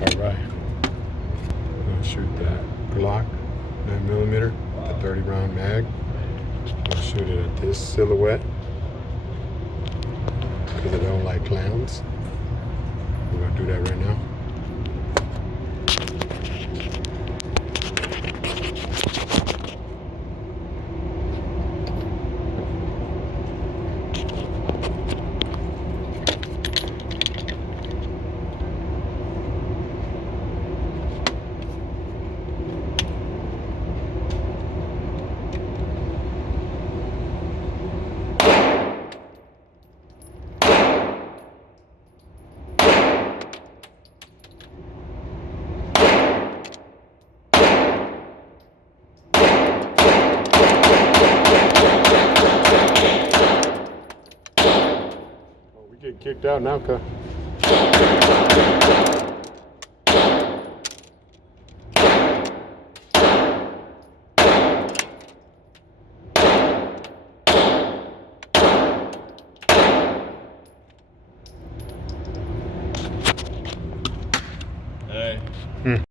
All right. I'm gonna shoot that Glock 9mm, the 30 round mag. I'm gonna shoot it at this silhouette because I don't like clowns. We're gonna do that right now. We get kicked out now, cuz. Hey.